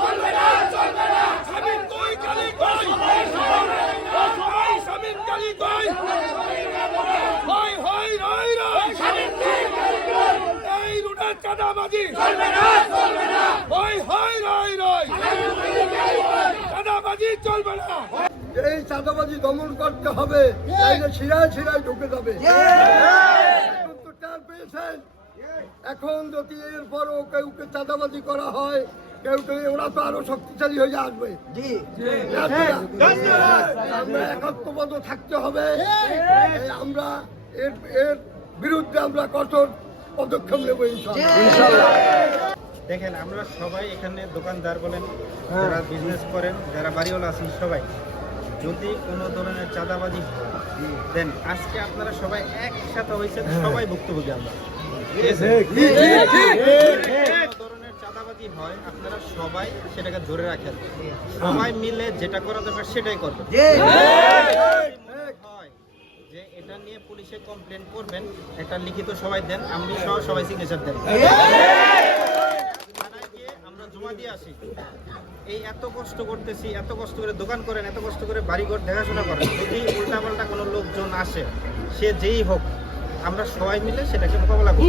চলবে না চলবে না স্বামীর কই কালি কই ভাই স্বামীর কালি কই হয় হয় রয় রয় স্বামীর কই কালি কই এই রুডা চাঁদাবাজি চলবে না হয় হয় রয় রয় চাঁদাবাজি চলবে না। এই চাঁদাবাজি দমন করতে হবে, শিরায় শিরায় ঢুকে যাবে। এখন যদি এরপরও কেউকে চাঁদাবাজি করা হয়, কেউ ওরা তো আরো শক্তিশালী হয়ে আসবে। আমরা একাত্মবদ্ধ থাকতে হবে। আমরা এর বিরুদ্ধে আমরা কঠোর পদক্ষেপ নেব ইনশাআল্লাহ। দেখেন, আমরা সবাই এখানে দোকানদার বলেন, যারা বিজনেস করেন, যারা বাড়িওয়ালা আছেন, সবাই যদি কোনো ধরনের চাঁদাবাজি দেন, আজকে আপনারা সবাই একসাথে হয়েছেন, সবাই ভুক্তভোগী। আমরা ধরনের চাঁদাবাজি হয়, আপনারা সবাই সেটাকে ধরে রাখেন, সবাই মিলে যেটা করা দরকার সেটাই করবেন। যে এটা নিয়ে পুলিশে কমপ্লেন করবেন, একটা লিখিত সবাই দেন, আমি সহ সবাই সিগনেচার দেন, আমরা জমা দিয়ে আসি। এই এত কষ্ট করতেছি, এত কষ্ট করে দোকান করেন, এত কষ্ট করে বাড়িঘর দেখাশোনা করেন, যদি উল্টাপাল্টা কোনো লোকজন আসে, সে যেই হোক, আমরা সবাই মিলে সেটাকে মোকাবেলা করি।